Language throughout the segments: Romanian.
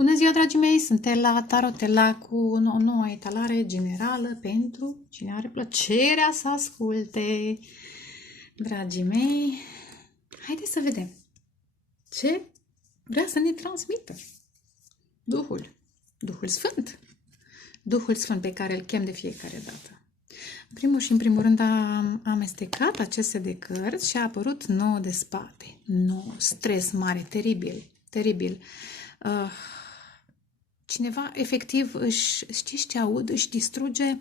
Bună ziua, dragii mei! Sunt Ela Tarotela cu o nouă etalare generală pentru cine are plăcerea să asculte. Dragii mei, haideți să vedem ce vrea să ne transmită Duhul Sfânt. Duhul Sfânt pe care îl chem de fiecare dată. În primul și în primul rând am amestecat aceste de cărți și a apărut 9 de spade. 9, stres mare, teribil. Cineva efectiv știți ce aud? Își distruge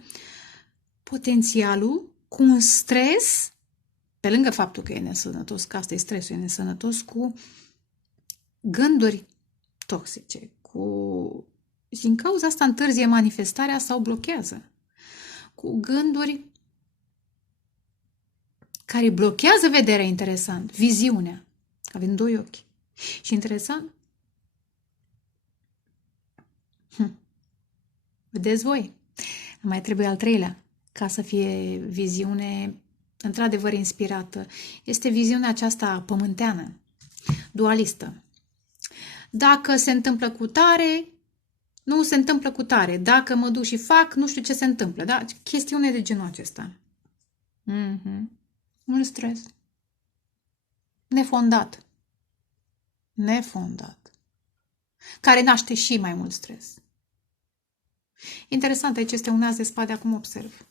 potențialul cu un stres, pe lângă faptul că e nesănătos, că asta e stresul, e nesănătos, cu gânduri toxice, și din cauza asta întârzie manifestarea sau blochează, cu gânduri care blochează vederea, interesant, viziunea, că avem doi ochi. Și interesant, vedeți voi, mai trebuie al treilea, ca să fie viziune într-adevăr inspirată. Este viziunea aceasta pământeană, dualistă. Dacă se întâmplă cu tare, nu se întâmplă cu tare. Dacă mă duc și fac, nu știu ce se întâmplă. Da? Chestiune de genul acesta. Mult stres. Nefondat. Care naște și mai mult stres. Interesant, aici este un as de spade, acum observ.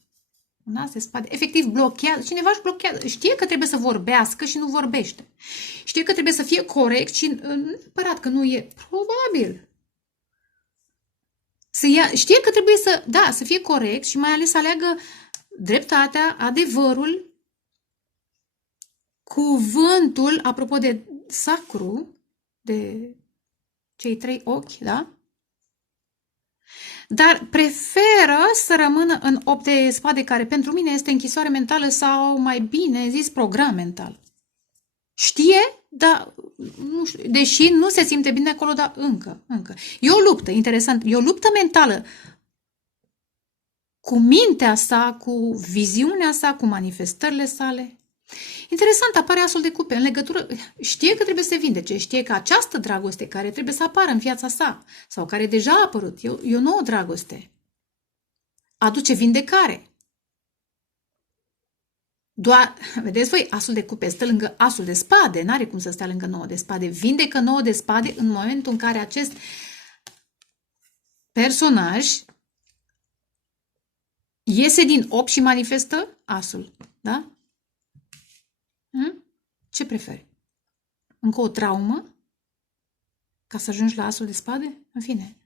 Un as de spade, efectiv blochează, cineva își blochează, știe că trebuie să vorbească și nu vorbește. Știe că trebuie să fie corect și neapărat că nu e, probabil. Știe că trebuie să fie corect și mai ales să aleagă dreptatea, adevărul, cuvântul, apropo de sacru, de cei 3 ochi, da? Dar preferă să rămână în 8 de spade, care pentru mine este închisoare mentală sau, mai bine zis, program mental. Știe, dar nu știu, deși nu se simte bine acolo, dar încă. E o luptă, interesant, e o luptă mentală cu mintea sa, cu viziunea sa, cu manifestările sale. Interesant, apare asul de cupe în legătură, știe că trebuie să se vindece, știe că această dragoste care trebuie să apară în viața sa, sau care deja a apărut, e o nouă dragoste, aduce vindecare. Doar, vedeți voi, asul de cupe stă lângă asul de spade, n-are cum să stea lângă 9 de spade, vindecă 9 de spade în momentul în care acest personaj iese din 8 și manifestă asul, da? Ce preferi? Încă o traumă? Ca să ajungi la asul de spade? În fine.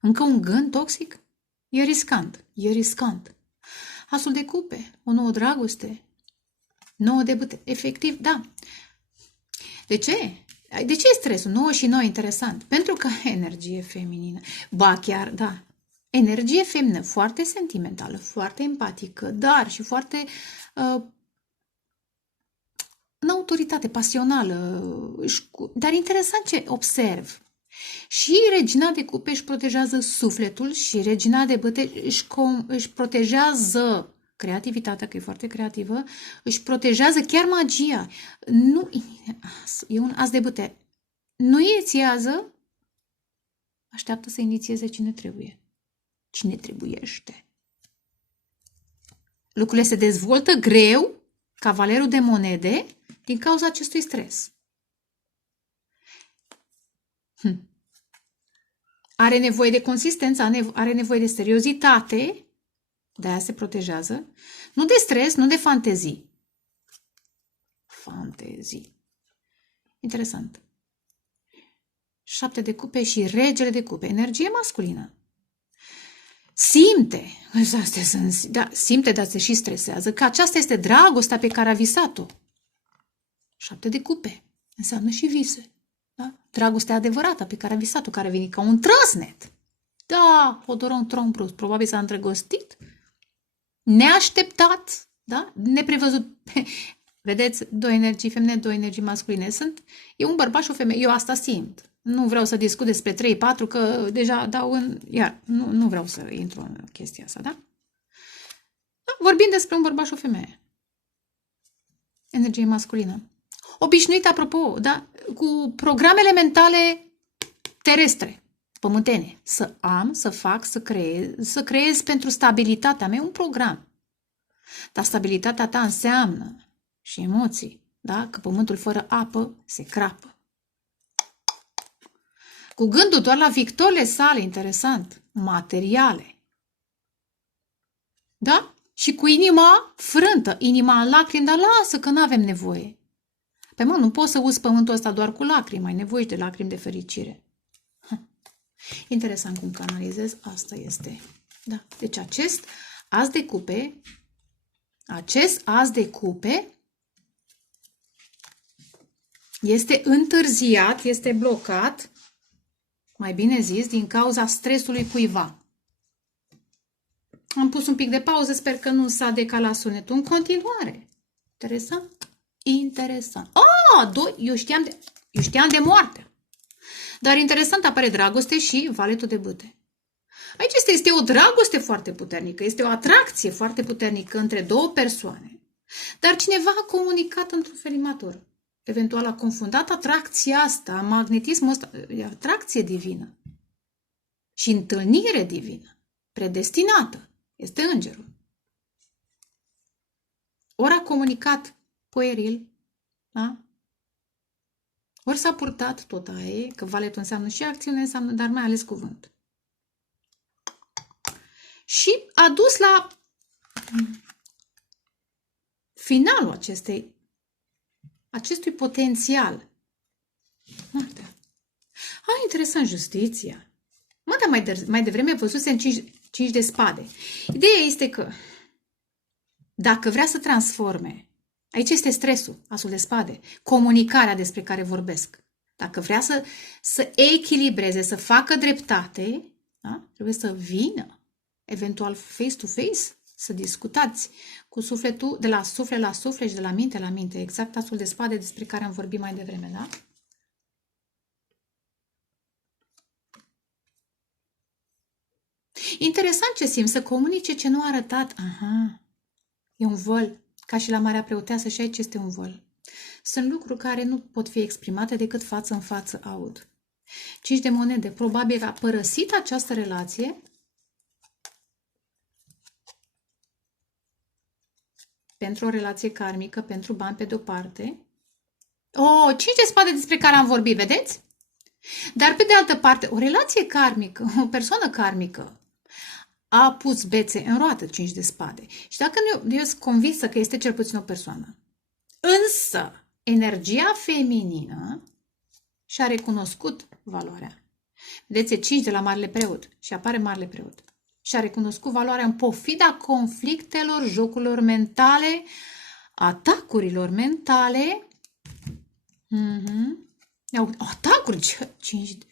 Încă un gând toxic? E riscant. Asul de cupe, o nouă dragoste, 9 de bâte. Efectiv, da. De ce? De ce e stresul? 9 și 9, interesant. Pentru că energie feminină. Ba chiar, da. Energie feminină, foarte sentimentală, foarte empatică, dar și foarte în autoritate pasională, dar interesant ce observ. Și regina de cupe își protejează sufletul și regina de bâte își protejează creativitatea, că e foarte creativă, își protejează chiar magia. Nu, e un as de bâte. Nu inițiază, așteaptă să inițieze cine trebuie. Cine trebuiește. Lucrurile se dezvoltă greu, cavalerul de monede, din cauza acestui stres. Are nevoie de consistență, are nevoie de seriozitate, de-aia se protejează. Nu de stres, nu de fantezii. Interesant. 7 de cupe și regele de cupe. Energie masculină. Simte, dar se și stresează, că aceasta este dragostea pe care a visat-o. 7 de cupe înseamnă și vise. Da? Dragostea adevărată pe care a visat-o, care a venit ca un trăsnet. Da, Hodoron Tromprus, probabil s-a îndrăgostit, neașteptat, da? Neprevăzut. Vedeți, 2 energii feminine, 2 energii masculine. E un bărbat și o femeie. Eu asta simt. Nu vreau să discut despre 3-4, că deja dau în... Iar, nu vreau să intru în chestia asta, da? Vorbim despre un bărbat și o femeie. Energie masculină. Obișnuit, apropo, da? Cu programele mentale terestre, pământene. Să am, să fac, să creez pentru stabilitatea mea un program. Dar stabilitatea ta înseamnă și emoții, da? Că pământul fără apă se crapă. Cu gândul doar la victorile sale, interesant, materiale. Da? Și cu inima frântă, inima în lacrimi, dar lasă că nu avem nevoie. Pe mă, nu poți să uzi pământul ăsta doar cu lacrimi, ai nevoie de lacrimi de fericire. Interesant cum canalizez, asta este. Da. Deci acest as de cupe este întârziat, este blocat, mai bine zis, din cauza stresului cuiva. Am pus un pic de pauză, sper că nu s-a decalat sunetul. În continuare. Interesant? Interesant. Eu știam de moarte. Dar interesant, apare dragoste și valetul de bâte. Aici este o dragoste foarte puternică, este o atracție foarte puternică între două persoane. Dar cineva a comunicat într-un fel imatur. Eventual a confundat atracția asta, magnetismul ăsta, atracție divină și întâlnire divină, predestinată. Este îngerul. Ori a comunicat pueril, da? Ori s-a purtat tot aia, că valetul înseamnă și acțiune, înseamnă, dar mai ales cuvânt. Și a dus la finalul acestui potențial. Interesant, justiția. Dar mai devreme văzusem 5 de spade. Ideea este că dacă vrea să transforme, aici este stresul, asul de spade, comunicarea despre care vorbesc. Dacă vrea să echilibreze, să facă dreptate, da? Trebuie să vină, eventual face-to-face, să discutați cu sufletul, de la suflet la suflet și de la minte la minte. Exact asul de spade despre care am vorbit mai devreme, da? Interesant ce simt, să comunice ce nu a arătat. Aha, e un văl, ca și la Marea Preoteasă, și aici este un văl. Sunt lucruri care nu pot fi exprimate decât față în față aud. 5 de monede, probabil a părăsit această relație pentru o relație karmică, pentru bani pe de-o parte. 5 de spade despre care am vorbit, vedeți? Dar pe de altă parte, o relație karmică, o persoană karmică, a pus bețe în roată, 5 de spade. Și dacă nu, eu sunt convinsă că este cel puțin o persoană. Însă, energia feminină și-a recunoscut valoarea. Vedeți, 5 de la Marele Preot și apare Marele Preot. Și-a recunoscut valoarea în pofida conflictelor, jocurilor mentale, atacurilor mentale. Atacuri, 5 de...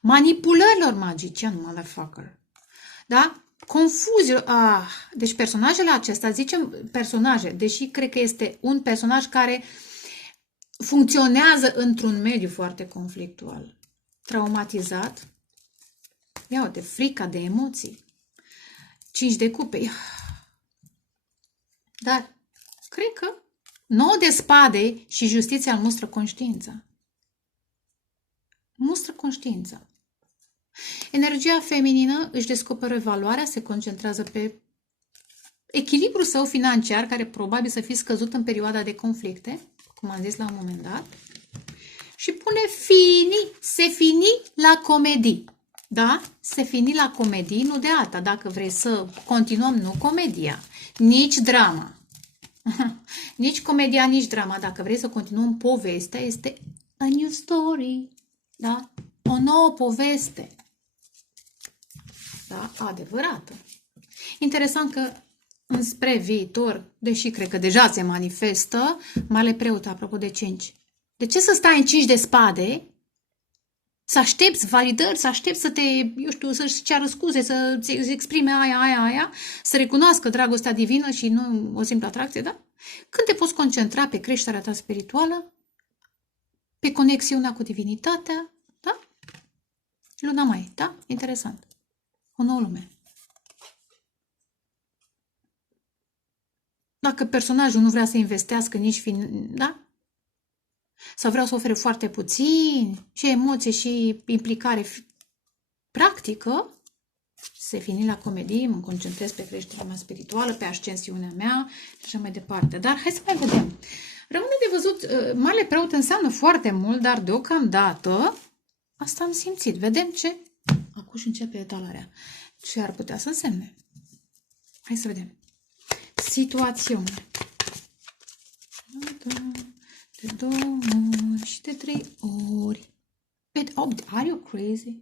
manipulărilor magician, motherfucker. Da? Confuzie. Deci personajele acestea, zicem personaje, deși cred că este un personaj care funcționează într-un mediu foarte conflictual. Traumatizat. Ia uite, frica de emoții. 5 de cupe. Dar cred că 9 de spade și justiția îl mustră conștiința. Mustră conștiința. Energia feminină își descoperă valoarea, se concentrează pe echilibrul său financiar, care probabil să fie scăzut în perioada de conflicte, cum am zis la un moment dat, și pune se fini la comedii. Da? Se fini la comedii, nu de alta. Dacă vrei să continuăm, nu comedia, nici drama. Nici comedia, nici drama. Dacă vrei să continuăm povestea, este a new story. Da? O nouă poveste. Da? Adevărată. Interesant că înspre viitor, deși cred că deja se manifestă, Marele Preot, apropo de 5. De ce să stai în 5 de spade, să aștepți validări, să aștepți să te, să-și ceară scuze, să-ți exprime aia, să recunoască dragostea divină și nu o simplă atracție, da? Când te poți concentra pe creșterea ta spirituală, pe conexiunea cu divinitatea, da? Luna mai, da? Interesant. O nouă lume. Dacă personajul nu vrea să investească nici da? Sau vreau să ofere foarte puțin și emoție și implicare practică, se fini la comedie, mă concentrez pe creșterea mea spirituală, pe ascensiunea mea și așa mai departe. Dar hai să mai vedem. Rămâne de văzut, marele preot înseamnă foarte mult, dar deocamdată asta am simțit. Vedem ce... Acum și începe etalarea. Ce ar putea să însemne? Hai să vedem. Situațiune. De 2 ori și de 3 ori. Are you crazy?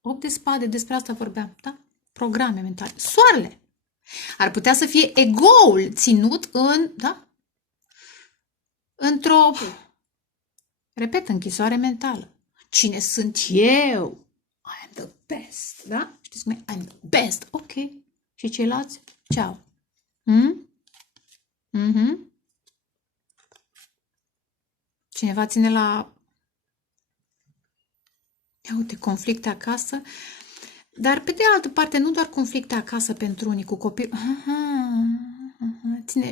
8 de spade, despre asta vorbeam, da? Programe mentale. Soarele. Ar putea să fie egoul ținut în, da? Într-o, repet, închisoare mentală. Cine sunt eu? I am the best, da? Știți cum e? I'm the best. Ok. Și ceilalți? Ceau. Cineva ține la... Ia uite, conflicte acasă. Dar, pe de altă parte, nu doar conflicte acasă pentru unii cu copii.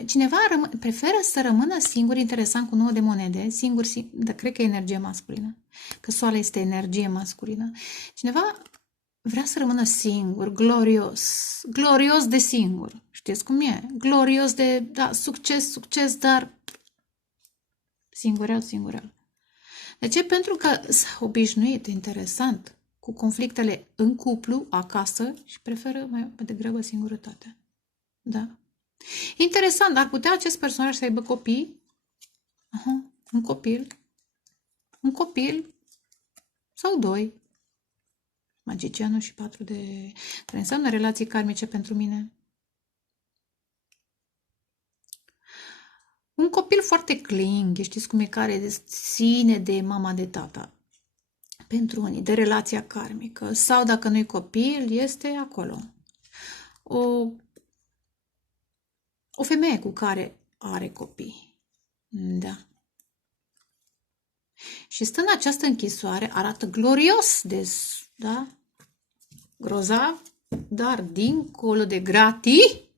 Cineva preferă să rămână singur, interesant, cu 9 de monede, singur, dar cred că e energie masculină, că soarele este energie masculină. Cineva vrea să rămână singur, glorios de singur. Știți cum e? Glorios de, da, succes, dar singurel. De ce? Pentru că s-a obișnuit, interesant, cu conflictele în cuplu, acasă și preferă mai degrabă singurătatea. Da? Interesant, ar putea acest personaj să aibă copii? Un copil sau 2. Magicianul și 4 de... care înseamnă relații karmice pentru mine. Un copil foarte cling, știți cum e, care ține de mama, de tata. Pentru unii, de relația karmică. Sau dacă nu-i copil, este acolo. O femeie cu care are copii. Da. Și stă în această închisoare, arată glorios, da? Grozav, dar dincolo de gratii,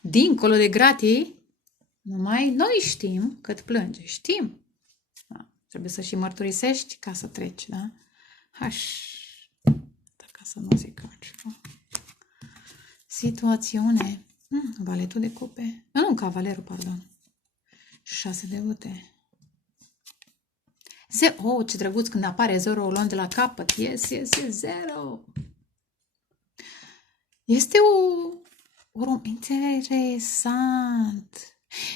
dincolo de gratii, numai noi știm cât plânge. Știm. Da. Trebuie să și mărturisești ca să treci, da? Ca să nu zic altceva. Situațiune. Valetul de cupe. Nu, cavalerul, pardon. 6 de bute. Ce drăguț când apare 0 luăm de la capăt. Yes, 0. Este o interesant.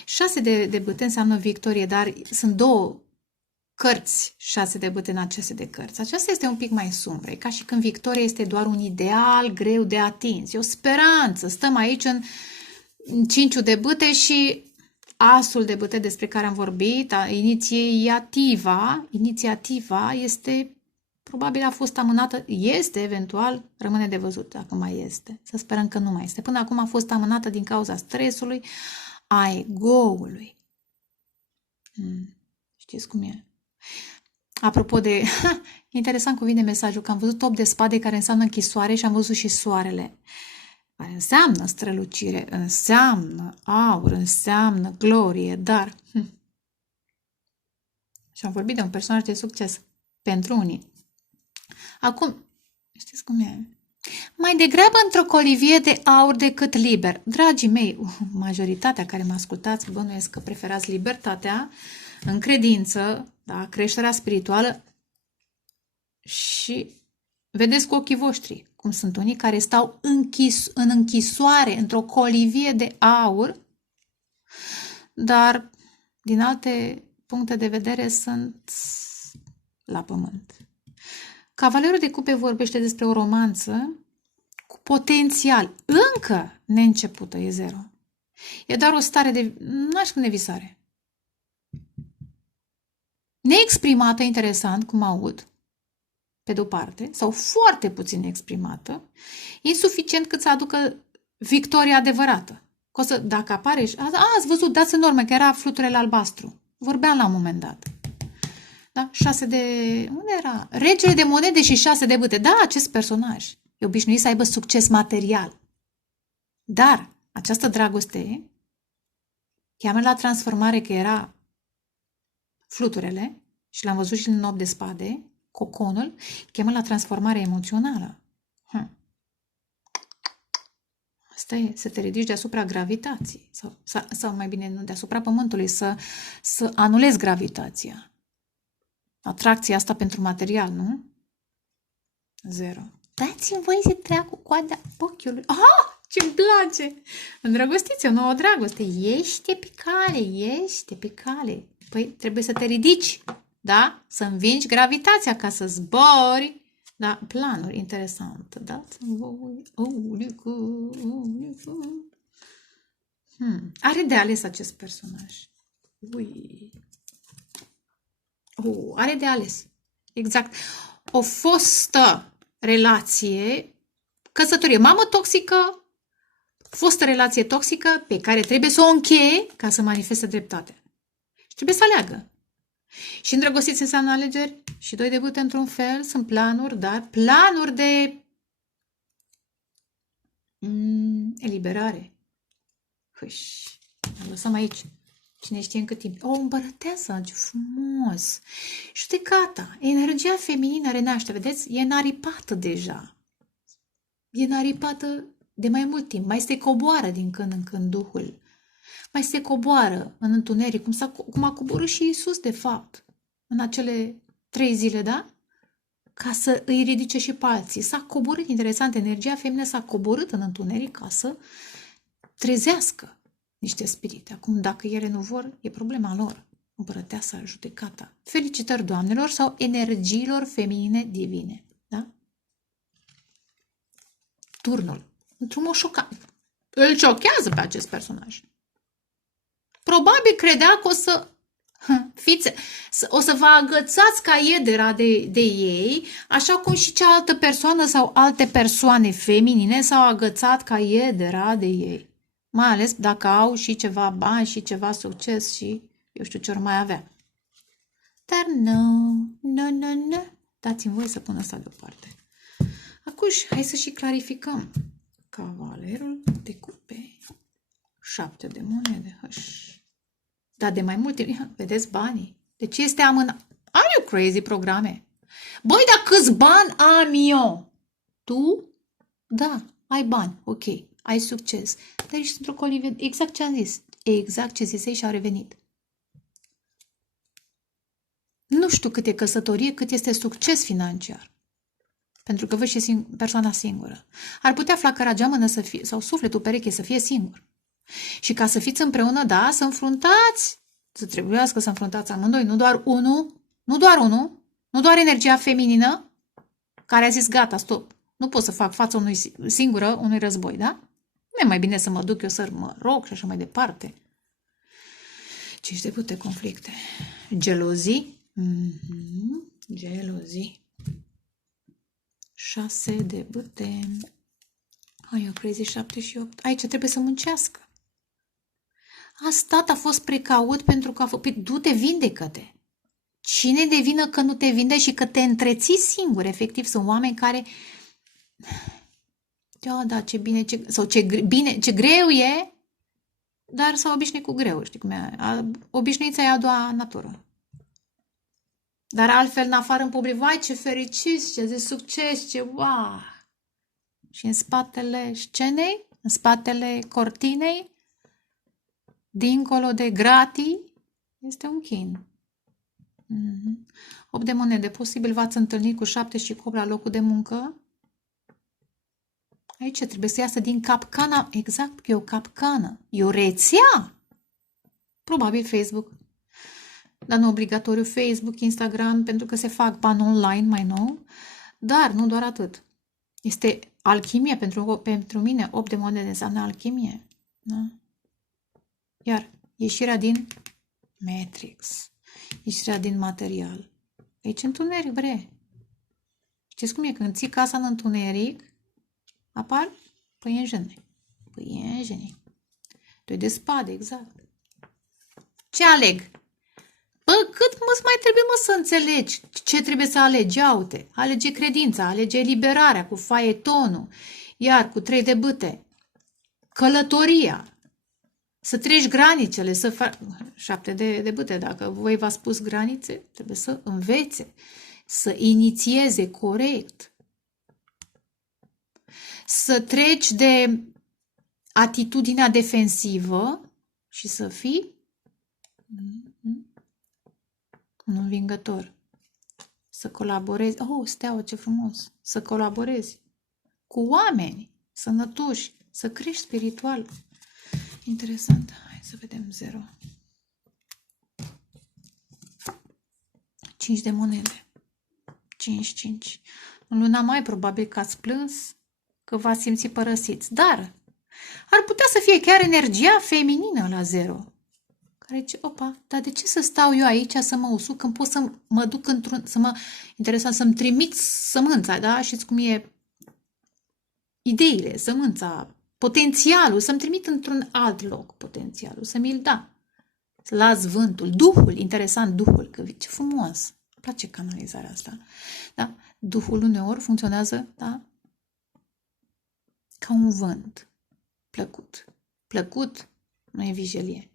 6 de bâte înseamnă victorie, dar sunt 2 cărți, 6 de bâte în aceste de cărți. Aceasta este un pic mai sumbră. E ca și când victoria este doar un ideal greu de atins. E o speranță. Stăm aici în 5 de bâte și asul de bâte despre care am vorbit, inițiativa este, probabil a fost amânată, este eventual, rămâne de văzut dacă mai este. Să sperăm că nu mai este. Până acum a fost amânată din cauza stresului, a ego-ului. Știți cum e? Apropo de... interesant cum vine mesajul, că am văzut 8 de spade care înseamnă închisoare și am văzut și soarele. Care înseamnă strălucire, înseamnă aur, înseamnă glorie, dar... Și am vorbit de un personaj de succes pentru unii. Acum, știți cum e? Mai degrabă într-o colivie de aur decât liber. Dragii mei, majoritatea care mă ascultați, bănuiesc că preferați libertatea, în credință, da, creșterea spirituală și vedeți cu ochii voștri cum sunt unii care stau în închisoare, într-o colivie de aur, dar din alte puncte de vedere sunt la pământ. Cavalerul de cupe vorbește despre o romanță cu potențial încă neîncepută, e 0. E doar o stare de, n-aș spune visare. Neexprimată, interesant, cum aud, pe de-o parte, sau foarte puțin exprimată, insuficient cât să aducă victoria adevărată. Dacă apare și... ați văzut, dați în urmă că era fluturele albastru. Vorbeam la un moment dat. Da? 6 de... Unde era? Regele de monede și 6 de bâte. Da, acest personaj e obișnuit să aibă succes material. Dar această dragoste cheamă la transformare, că era fluturele, și l-am văzut și în 8 de spade, coconul, cheamă la transformare emoțională. Asta e, să te ridici deasupra gravitației, sau mai bine nu deasupra pământului, să anulezi gravitația. Atracția asta pentru material, nu? 0. Dați-mi voie să trec cu coada ochiului. Ce-mi place! Îndrăgostiți, o nouă dragoste. Ești pe cale. Păi trebuie să te ridici, da? Să învingi gravitația ca să zbori. Da, planuri, interesant. Dați-mi voie. Are de ales acest personaj. Are de ales. Exact. O fostă relație, căsătorie, mamă toxică, fostă relație toxică pe care trebuie să o încheie ca să manifeste dreptate. Și trebuie să aleagă. Și îndrăgostiți înseamnă alegeri și doi debute într-un fel, sunt planuri, dar planuri de eliberare. Lăsăm aici. Cine știe în cât timp. O împărăteasă, ce frumos. Judecata, energia feminină renaște, vedeți? E naripată deja. E naripată de mai mult timp. Mai se coboară din când în când Duhul. Mai se coboară în întuneric, cum a coborât și Iisus, de fapt, în acele 3 zile, da? Ca să îi ridice și pe alții. S-a coborât, interesant, energia feminină s-a coborât în întuneric ca să trezească niște spirite. Acum, dacă ele nu vor, e problema lor. Împărăteasa, judecata. Felicitări doamnelor sau energiilor feminine divine. Da? Turnul. Într-un mod șocant. Îl șochează pe acest personaj. Probabil credea că o să vă agățați ca iedera de ei, așa cum și cealaltă persoană sau alte persoane feminine s-au agățat ca iedera de ei. Mai ales dacă au și ceva bani și ceva succes și eu știu ce or mai avea. Dar nu. Dați-mi voie să pun asta deoparte. Acum, hai să și clarificăm. Cavalerul de cupe. 7 de monede. Dar de mai multe, vedeți, banii. Deci este amânat. Are you crazy programe? Băi, dar câți bani am eu? Tu? Da, ai bani, ok. Ai succes. Dar ești într-o colivie, exact ce am zis. Exact ce zisei și a revenit. Nu știu cât e căsătorie, cât este succes financiar. Pentru că văd și persoana singură. Ar putea flacăra geamănă să fie, sau sufletul pereche să fie singur. Și ca să fiți împreună, da, să înfruntați. Să trebuiască să înfruntați amândoi, nu doar unul. Nu doar energia feminină care a zis gata, stop. Nu pot să fac față unui război, da? Nu e mai bine să mă duc eu să mă rog și așa mai departe. 5 de bute, conflicte. Gelozii. Gelozii. 6 de bute. Ai o crazy 7 și 8. Aici trebuie să muncească. A fost precaut pentru că a făcut. Du-te, vindecă-te. Cine de vină că nu te vinde și că te întreții singur? Efectiv, sunt oameni care... Da, ce bine, ce greu e, dar s-a obișnuit cu greu, știi cum e? Obișnuița e a doua natură. Dar altfel, în afară, în public, vai, ce fericiți, ce de succes, ce wow! Și în spatele scenei, în spatele cortinei, dincolo de gratii, este un chin. 8 de monede. Posibil v-ați întâlnit cu 7 și 8 la locul de muncă. Aici trebuie să iasă din capcana. Exact, e o capcană. E o rețea. Probabil Facebook. Dar nu obligatoriu Facebook, Instagram, pentru că se fac bani online mai nou. Dar nu doar atât. Este alchimie. Pentru mine 8 de monede înseamnă alchimie. Da? Iar ieșirea din Matrix. Ieșirea din material. Aici întuneric, bre. Știți cum e? Când ții casa în întuneric, apar păienjenii. Păienjenii. 2 de spade, exact. Ce aleg? Cât mai trebuie să înțelegi ce trebuie să alegi? Ia uite, alege credința, alege eliberarea cu faetonul, iar cu 3 de bâte, călătoria, Să treci granițele, să faci 7 de bâte. Dacă voi v-ați spus granițe, trebuie să învețe, să inițieze corect, să treci de atitudinea defensivă și să fii un învingător. Să colaborezi. Oh, steaua, ce frumos! Să colaborezi cu oameni sănătoși, să crești spiritual. Interesant. Hai să vedem 0. 5 de monede. 5, 5. În luna mai probabil că ați plâns, că v-ați simțit părăsiți. Dar ar putea să fie chiar energia feminină la 0. Care zice, opa, dar de ce să stau eu aici să mă usuc când pot să mă duc într-un, să-mi trimit sămânța, da? Știți cum e ideile, sămânța, potențialul, să-mi trimit într-un alt loc potențialul, să mi-l da. Să las vântul, Duhul, interesant Duhul, că ce frumos, îmi place canalizarea asta. Da? Duhul uneori funcționează, da? Ca un vânt, plăcut. Plăcut nu e vijelie.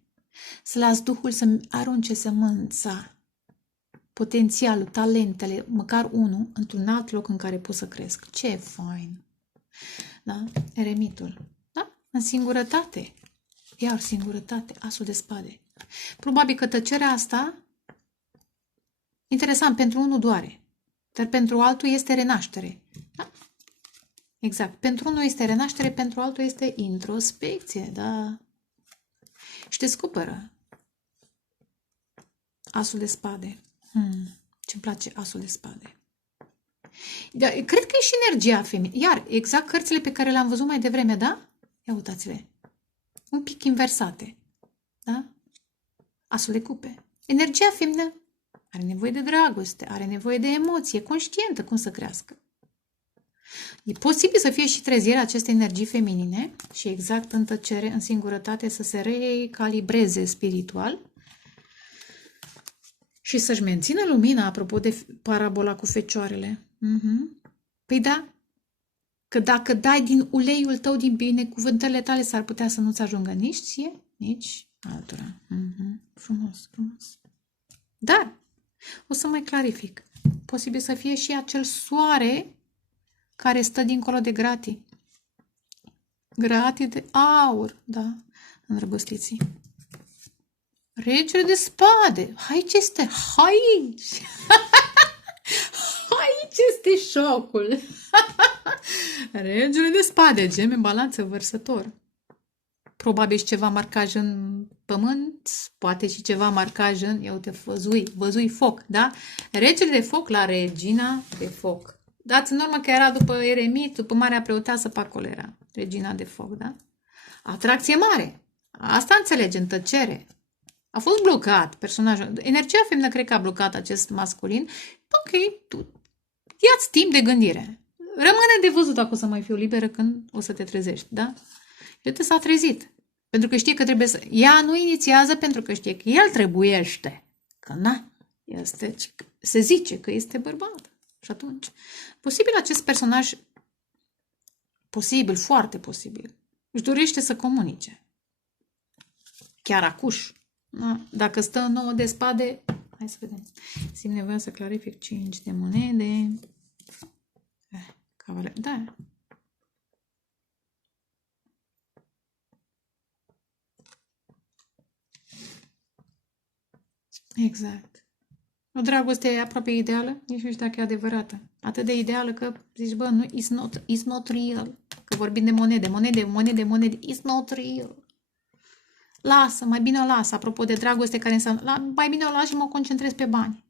Să las Duhul să-mi arunce sămânța, potențialul, talentele, măcar unul, într-un alt loc în care pot să cresc. Ce fain! Da? Eremitul. Da? În singurătate. Iar singurătate, asul de spade. Probabil că tăcerea asta, interesant, pentru unul doare, dar pentru altul este renaștere. Da? Exact. Pentru unul este renaștere, pentru altul este introspecție. Da? Și descoperă asul de spade. Ce-mi place asul de spade. Da, cred că e și energia feminină. Iar, exact cărțile pe care le-am văzut mai devreme, da? Ia uitați-le. Un pic inversate. Da? Asul de cupe. Energia feminină are nevoie de dragoste, are nevoie de emoție, conștientă cum să crească. E posibil să fie și trezirea acestei energii feminine și exact în tăcere, în singurătate, să se recalibreze spiritual și să-și mențină lumina, apropo de parabola cu fecioarele. Păi da, că dacă dai din uleiul tău, din binecuvântările tale, s-ar putea să nu-ți ajungă nici ție, nici altora. Frumos, frumos. Dar, o să mai clarific. Posibil să fie și acel soare care stă dincolo de gratii. Gratii de aur, da, îndrăgostiții. Regele de spade. Aici este, aici. Aici este șocul. Regele de spade, gem în balanță, vărsător. Probabil și ceva marcaj în pământ, poate și ceva marcaj în, ia uite, văzui foc, da? Regele de foc la regina de foc. Dați în urmă că era după eremit, după marea preoteasă, pe acolo era regina de foc, da? Atracție mare. Asta înțelege, în tăcere. A fost blocat personajul. Energia feminină cred că a blocat acest masculin. Ok, tu ia-ți timp de gândire. Rămâne de văzut dacă o să mai fiu liberă când o să te trezești, da? El s-a trezit. Pentru că știe că trebuie să... Ea nu inițiază pentru că știe că el trebuiește. Că na, este... Se zice că este bărbat. Și atunci, posibil acest personaj, posibil, foarte posibil, își dorește să comunice. Chiar acuș. Dacă stă în 9 de spade, hai să vedem. Simt nevoia să clarific 5 de monede. Cavale, da. Exact. O dragoste e aproape ideală, nici nu știu dacă e adevărată. Atât de ideală că zici, bă, nu, it's not real. Că vorbim de monede, it's not real. Lasă, mai bine o las, apropo de dragoste care înseamnă, mai bine o las și mă concentrez pe bani.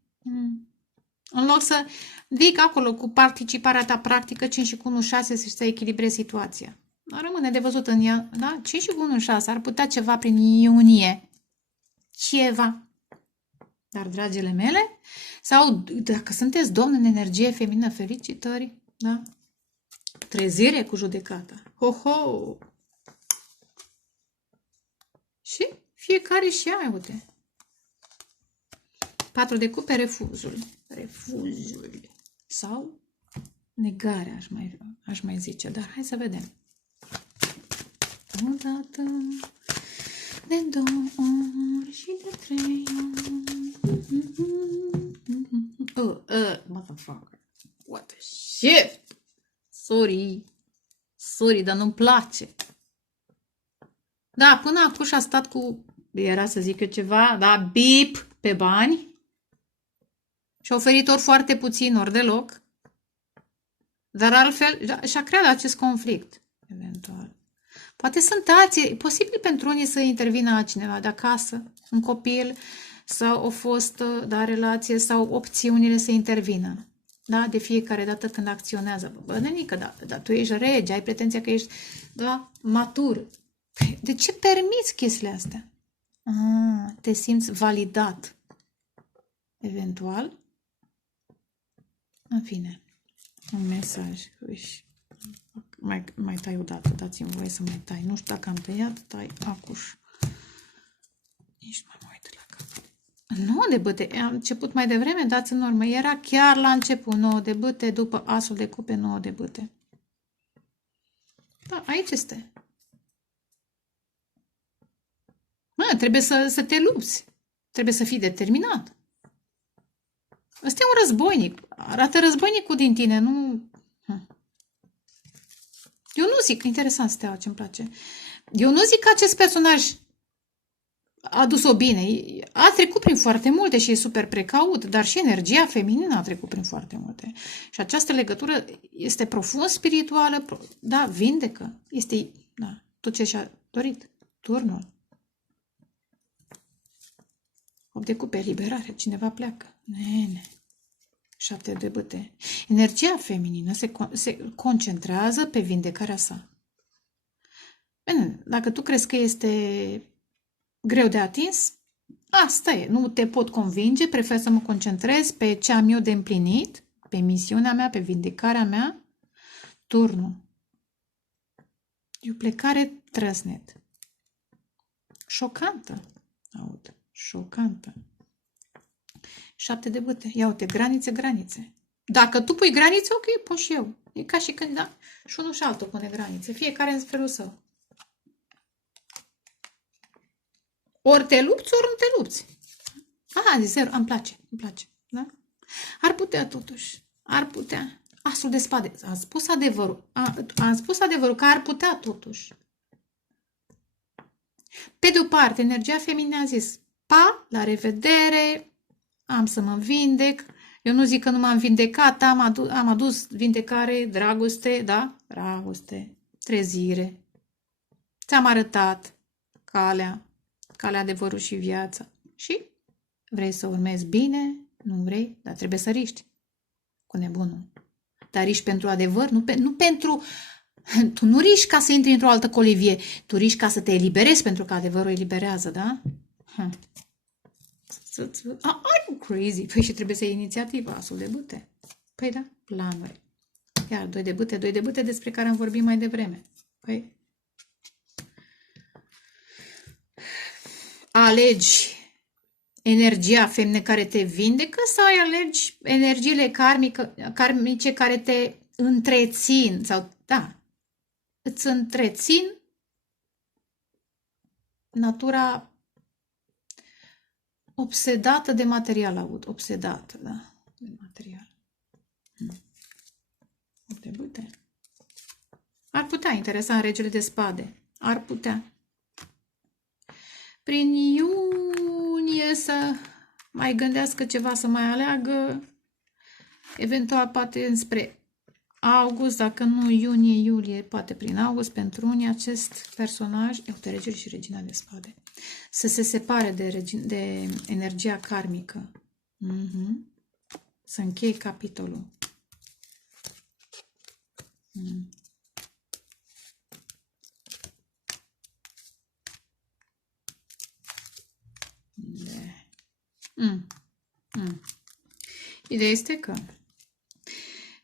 În loc să zic acolo cu participarea ta practică 5 și cu 1, 6 să echilibrezi situația. Rămâne de văzut în ea, da? 5 și cu 1, 6, ar putea ceva prin iunie. Ceva. Dar, dragile mele, sau dacă sunteți domn în energie feminină, felicitări, da? Trezire cu judecata. Ho-ho! Și fiecare și ea, uite. 4 de cupe, refuzul. Refuzul. Sau negarea, aș mai zice. Dar hai să vedem. Odată de 2 ori și de 3 ori. Motherfucker. What the shit? Sorry, dar nu-mi place. Da, până acum și-a stat cu, era să zic eu ceva, da, bip pe bani și-a oferit ori foarte puțin, ori deloc. Dar altfel și-a creat acest conflict, eventual. Poate sunt alții, e posibil pentru unii să intervină altcineva de acasă, un copil sau o fostă, da, relație sau opțiunile să intervină. Da, de fiecare dată când acționează. Bă, nenică, da, tu ești rege, ai pretenția că ești, da, matur. De ce permiți chestiile astea? Te simți validat. Eventual. În fine. Un mesaj. Uiși. Mai tai o dată. Dați-mi voie să mai tai. Nu știu dacă am tăiat. Tai acuș. Nici nu mai uit la cap. 9 de bâte. Am început mai devreme. Dați în urmă. Era chiar la început 9 de bâte. După asul de cupe 9 de bâte. Da, aici este. Trebuie să te lupți. Trebuie să fii determinat. Ăsta e un războinic. Arată războinicul din tine, nu... Eu nu zic, interesant steaua, ce-mi place. Eu nu zic că acest personaj a dus-o bine. A trecut prin foarte multe și e super precaut, dar și energia feminină a trecut prin foarte multe. Și această legătură este profund spirituală, da, vindecă. Este, da, tot ce și-a dorit. Turnul. 8 de cupe, eliberare, cineva pleacă. Nene. 7 de bâte. Energia feminină se concentrează pe vindecarea sa. Bine, dacă tu crezi că este greu de atins, asta e. Nu te pot convinge, prefer să mă concentrez pe ce am eu de împlinit, pe misiunea mea, pe vindecarea mea. Turnul. E o plecare trăsnet. Șocantă. Aud. Șocantă. 7 de bâte. Ia uite, granițe. Dacă tu pui granițe, ok, pun și eu. E ca și când, da, și unul și altul pune granițe. Fiecare în felul său. Ori te lupți, ori nu te lupți. De 0, îmi place. Da? Ar putea totuși. Ar putea. Asul de spade. Am spus adevărul. Am spus adevărul că ar putea totuși. Pe de o parte, energia feminină a zis, la revedere, am să mă vindec. Eu nu zic că nu m-am vindecat, am adus vindecare, dragoste, da? Dragoste, trezire. Ți-am arătat calea adevărul și viața. Și vrei să urmezi bine, nu vrei, dar trebuie să riști cu nebunul. Dar riști pentru adevăr, nu pentru... Tu nu riști ca să intri într-o altă colivie, tu riști ca să te eliberezi, pentru că adevărul eliberează, da? Are you crazy? Păi și trebuie să iei inițiativa, asul de bâte. Păi da, planuri. Iar 2 de bâte despre care am vorbit mai devreme. Păi, alegi energia femină care te vindecă sau alegi energiile karmice care te întrețin sau, da, îți întrețin natura obsedată de material, aud. Obsedată, da, de material. De bâte. Ar putea interesa în regele de spade. Ar putea. Prin iunie să mai gândească ceva, să mai aleagă, eventual poate înspre august, dacă nu iunie, iulie, poate prin august, pentru unii acest personaj, uite, regele și regina de spade, să se separe de energia karmică. Să încheie capitolul. Ideea este că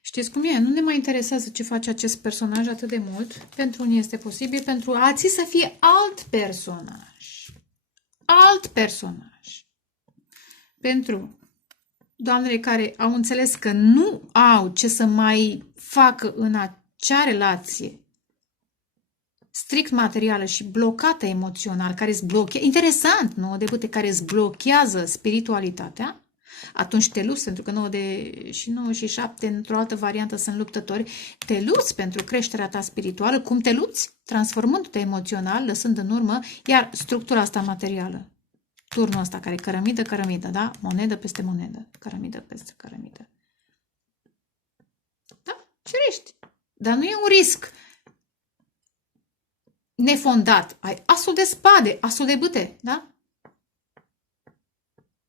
știți cum e? Nu ne mai interesează ce face acest personaj atât de mult. Pentru unii este posibil, pentru alții să fie alt personaj. Alt personaj. Pentru doamnele care au înțeles că nu au ce să mai facă în acea relație, strict materială și blocată emoțional, care îți blochează, interesant, 9 de bâte, care îți blochează spiritualitatea, atunci te luți, pentru că 9 de și 9 și 7 într-o altă variantă sunt luptători, te luți pentru creșterea ta spirituală. Cum te luți? Transformându-te emoțional, lăsând în urmă, iar structura asta materială, turnul ăsta care cărămidă, cărămidă, da? Monedă peste monedă, cărămidă peste cărămidă. Da? Cerești. Dar nu e un risc nefondat. Ai asul de spade, asul de bâte, da?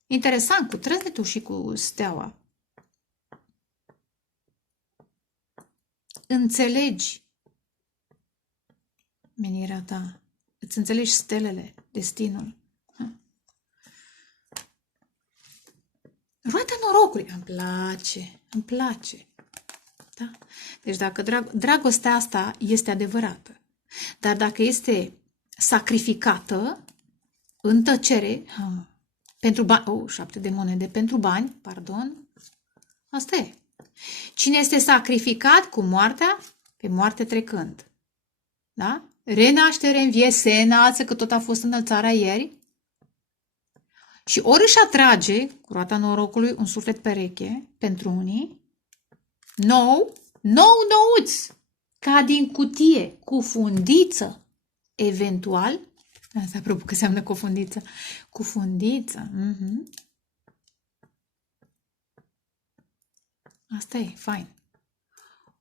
Interesant, cu trăsnetul și cu steaua. Înțelegi menirea ta. Îți înțelegi stelele, destinul. Roata norocului. Îmi place, îmi place. Da? Deci dacă dragostea asta este adevărată, dar dacă este sacrificată în tăcere, pentru bani, 7 de monede pentru bani, pardon, asta e. Cine este sacrificat cu moartea, pe moarte trecând. Da? Renaștere, înviese, înalță, că tot a fost înălțarea ieri. Și ori își atrage, cu roata norocului, un suflet pereche, pentru unii, nouți, ca din cutie, cu fundiță, eventual. Asta apropo că înseamnă cufundiță. Cufundiță. Asta e, fain.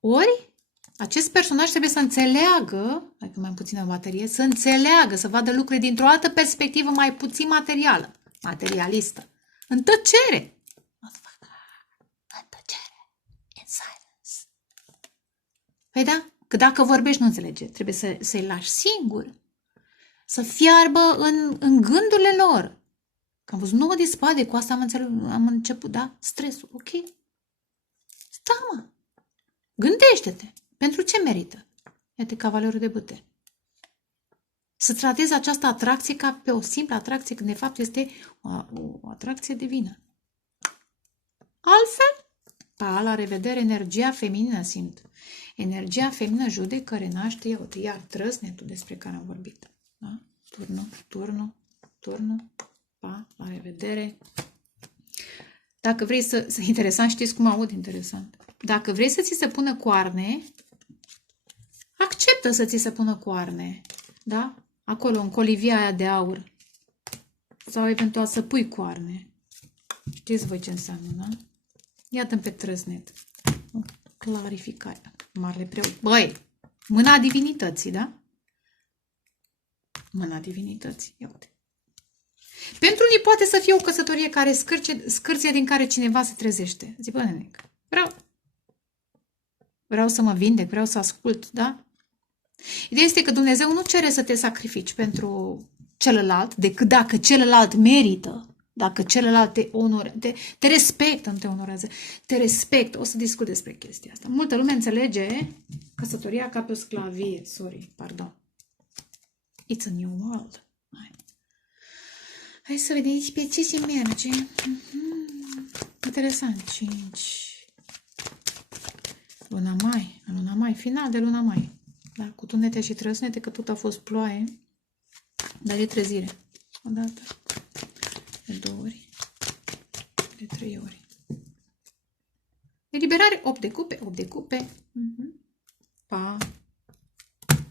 Ori, acest personaj trebuie să înțeleagă, dacă mai am puțină baterie, să înțeleagă, să vadă lucrurile dintr-o altă perspectivă mai puțin materială, materialistă. În tăcere. În tăcere. In silence. Păi da, că dacă vorbești nu înțelege. Trebuie să-i lași singur. Să fiarbă în gândurile lor. Că am văzut 9 de spade, cu asta am început, da? Stresul, ok? Sta, mă. Gândește-te. Pentru ce merită? Iată cavalerul de bâte. Să tratezi această atracție ca pe o simplă atracție, când de fapt este o atracție divină. Altfel, la revedere, energia feminină simt. Energia feminină judecă, renaște, iar trăsnetul despre care am vorbit. Da? Turnul, la revedere. Dacă vrei interesant, știți cum aud interesant. Dacă vrei să ți se pună coarne, acceptă să ți se pună coarne. Da? Acolo, în colivia aia de aur. Sau eventual să pui coarne. Știți voi ce înseamnă, da? Iată-mi pe trăsnet. O clarificare. Marele preot. Băi, mâna divinității, da? Mâna divinității. Ia uite. Pentru unii poate să fie o căsătorie care scârție din care cineva se trezește. Zic, bă, nenic, vreau să mă vindec, vreau să ascult, da? Ideea este că Dumnezeu nu cere să te sacrifici pentru celălalt, decât dacă celălalt merită, dacă celălalt te respectă, nu te onorează, te respectă. O să discut despre chestia asta. Multă lume înțelege căsătoria ca pe o sclavie. Pardon. It's a new world. Hai să vedem pe ce se merge. Interesant. 5. Luna mai. Final de luna mai. Da, cu tunete și trăsnete, că tot a fost ploaie. Dar e trezire. O dată. De 2 ori. De 3 ori. Eliberare. 8 de cupe.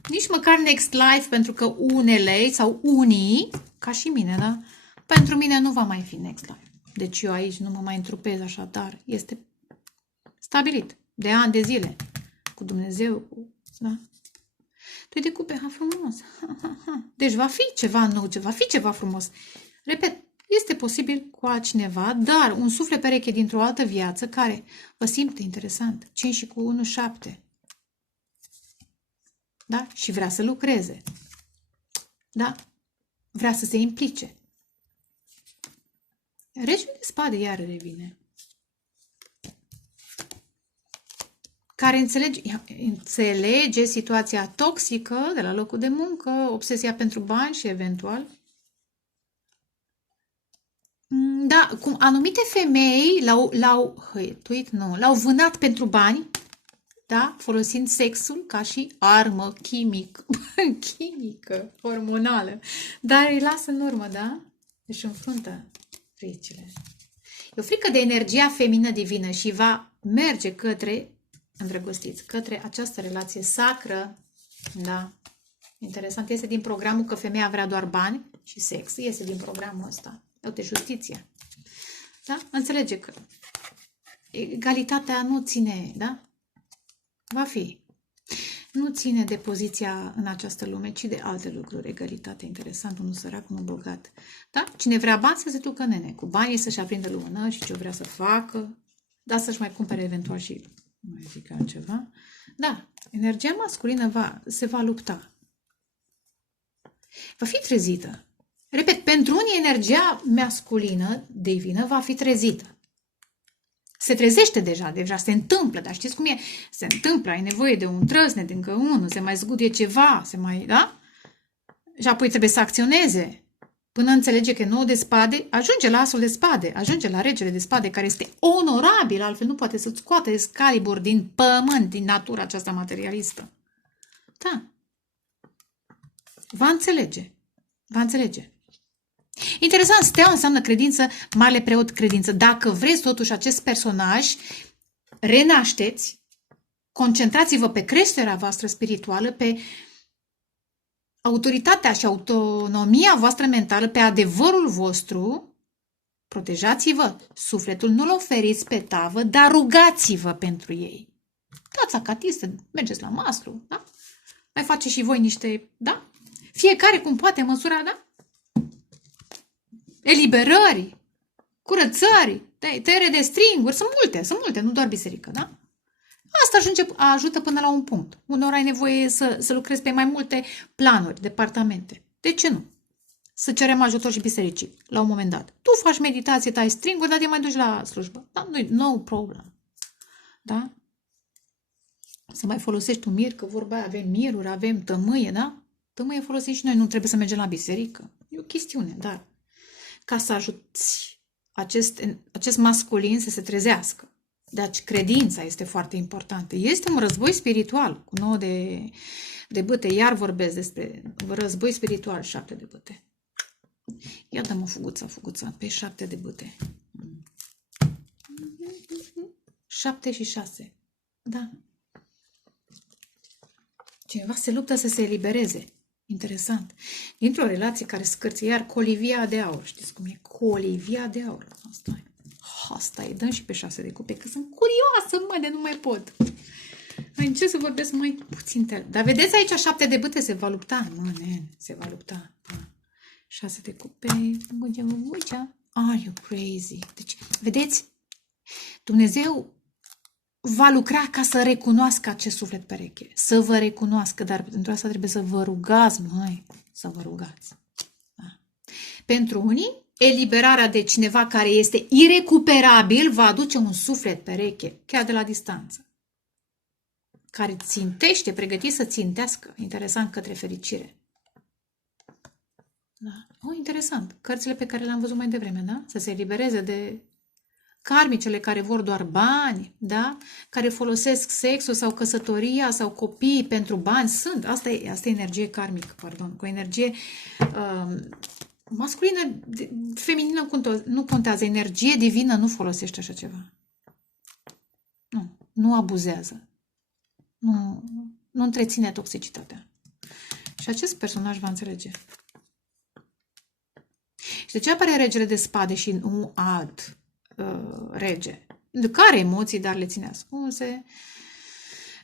Nici măcar next life, pentru că unele sau unii, ca și mine, da? Pentru mine nu va mai fi next life. Deci eu aici nu mă mai întrupez așa, dar este stabilit. De ani de zile. Cu Dumnezeu, da? 2 de cupe, frumos. Deci va fi ceva nou, va fi ceva frumos. Repet, este posibil cu altcineva, dar un suflet pereche dintr-o altă viață care vă simte interesant. 5 și cu 1, 7. Da? Și vrea să lucreze. Da? Vrea să se implice. Regele de spade iar revine. Care înțelege situația toxică de la locul de muncă, obsesia pentru bani și eventual. Da, cum anumite femei l-au vânat pentru bani, da? Folosind sexul ca și armă chimică, hormonală. Dar îi lasă în urmă, da? Își înfruntă fricile. E o frică de energia feminină divină și va merge către, îndrăgostiți, către această relație sacră, da? Interesant, este din programul că femeia vrea doar bani și sex, este din programul ăsta. Uite, justiția. Da? Înțelege că egalitatea nu ține, da? Va fi. Nu ține de poziția în această lume, ci de alte lucruri. Egalitate, interesant, unul sărac, unul bogat. Da? Cine vrea bani să se ducă, nene. Cu banii să-și aprindă lumână și ce vrea să facă. Da, să-și mai cumpere eventual și, nu mai zic altceva. Da, energia masculină se va lupta. Va fi trezită. Repet, pentru unii energia masculină, divină, va fi trezită. Se trezește deja se întâmplă, dar știți cum e? Se întâmplă, ai nevoie de un trăsnet, încă unul, se mai zguduie ceva, da? Și apoi trebuie să acționeze. Până înțelege că 9 de spade, ajunge la asul de spade, ajunge la regele de spade, care este onorabil, altfel nu poate să-ți scoate Excalibur din pământ, din natura aceasta materialistă. Da. Va înțelege. Va înțelege. Interesant, steaua înseamnă credință, marele preot credință. Dacă vreți totuși acest personaj, renașteți, concentrați-vă pe creșterea voastră spirituală, pe autoritatea și autonomia voastră mentală, pe adevărul vostru, protejați-vă sufletul, nu-l oferiți pe tavă, dar rugați-vă pentru ei. Dați acatiste, mergeți la mastru, da? Mai faceți și voi niște, da? Fiecare cum poate, măsura, da? Eliberări, curățări, tăiere de stringuri, sunt multe, nu doar biserică, da? Asta ajută până la un punct. Uneori ai nevoie să lucrezi pe mai multe planuri, departamente. De ce nu? Să cerem ajutor și bisericii, la un moment dat. Tu faci meditație, tai stringuri, dar te mai duci la slujbă. Da? Nu, no problem. Da? Să mai folosești un mir, că vorba aia, avem miruri, avem tămâie, da? Tămâie folosim și noi, nu trebuie să mergem la biserică. E o chestiune, dar ca să ajuți acest masculin să se trezească. Deci credința este foarte importantă. Este un război spiritual cu 9 de bâte. Iar vorbesc despre război spiritual, 7 de bâte. Ia dă-mă fuguța, pe 7 de bâte. 7 și 6. Da. Cineva se luptă să se elibereze. Interesant. Dintr-o relație care scârție, iar colivia de aur. Știți cum e? Colivia de aur. Asta e. Dăm și pe 6 de cupe, că sunt curioasă, mă, de nu mai pot. Încerc să vorbesc mai puțin. Dar vedeți aici 7 de bâte, se va lupta. Mă, se va lupta. 6 de cupe. Are you crazy? Deci, vedeți? Dumnezeu va lucra ca să recunoască acest suflet pereche. Să vă recunoască, dar pentru asta trebuie să vă rugați, măi, să vă rugați. Da. Pentru unii, eliberarea de cineva care este irecuperabil va aduce un suflet pereche, chiar de la distanță, care țintește, pregătit să țintească, interesant, către fericire. Da. Interesant. Cărțile pe care le-am văzut mai devreme, da? Să se elibereze de karmicele care vor doar bani, da? Care folosesc sexul sau căsătoria sau copii pentru bani. Asta e energie karmică, pardon, cu energie masculină, feminină nu contează. Energie divină nu folosește așa ceva. Nu abuzează. Nu întreține toxicitatea. Și acest personaj va înțelege. Și de ce apare regele de spade și nu alt rege? Pentru că are emoții, dar le ține ascunse.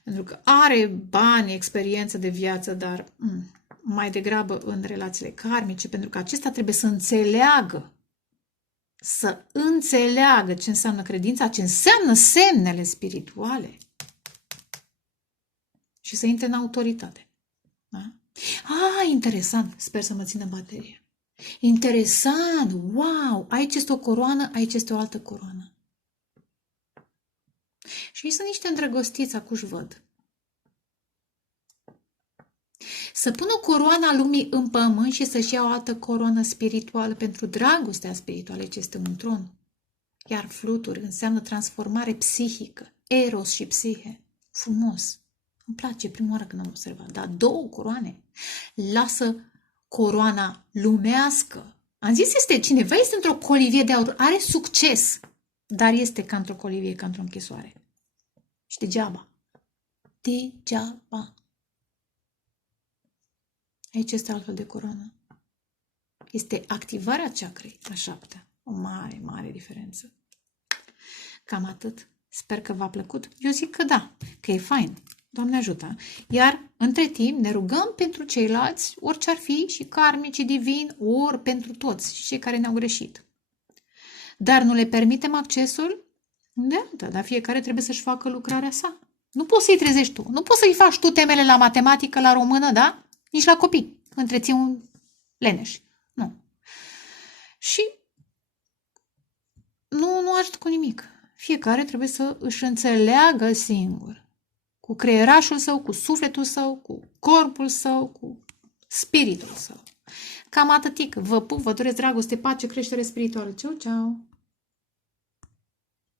Pentru că are bani, experiență de viață, dar mai degrabă în relațiile karmice, pentru că acesta trebuie să înțeleagă ce înseamnă credința, ce înseamnă semnele spirituale și să intre în autoritate. Da? Interesant! Sper să mă țină baterie. Interesant! Wow! Aici este o coroană, aici este o altă coroană. Și sunt niște îndrăgostiți, acuși văd. Să pună coroana lumii în pământ și să-și ia o altă coroană spirituală pentru dragostea spirituală, ce este un tron. Iar fluturi înseamnă transformare psihică, eros și psihe. Frumos. Îmi place prima oară când am observat. Dar 2 coroane. Lasă coroana lumească. Am zis, cineva este într-o colivie de aur, are succes, dar este ca într-o colivie, ca într-o închisoare. Și degeaba. Degeaba. Aici este altfel de coroană. Este activarea chakrei a 7. O mare, mare diferență. Cam atât. Sper că v-a plăcut. Eu zic că da, că e fain. Doamne ajută! Iar, între timp, ne rugăm pentru ceilalți, orice ar fi, și karmici, divini, ori pentru toți, și cei care ne-au greșit. Dar nu le permitem accesul? Da, dar fiecare trebuie să-și facă lucrarea sa. Nu poți să-i trezești tu. Nu poți să-i faci tu temele la matematică, la română, da? Nici la copii. Întreții un leneș. Nu. Și nu ajută cu nimic. Fiecare trebuie să își înțeleagă singur. Cu creierașul său, cu sufletul său, cu corpul său, cu spiritul său. Cam atâtic. Vă pup, vă doresc dragoste, pace, creștere spirituală. Ceau, ceau!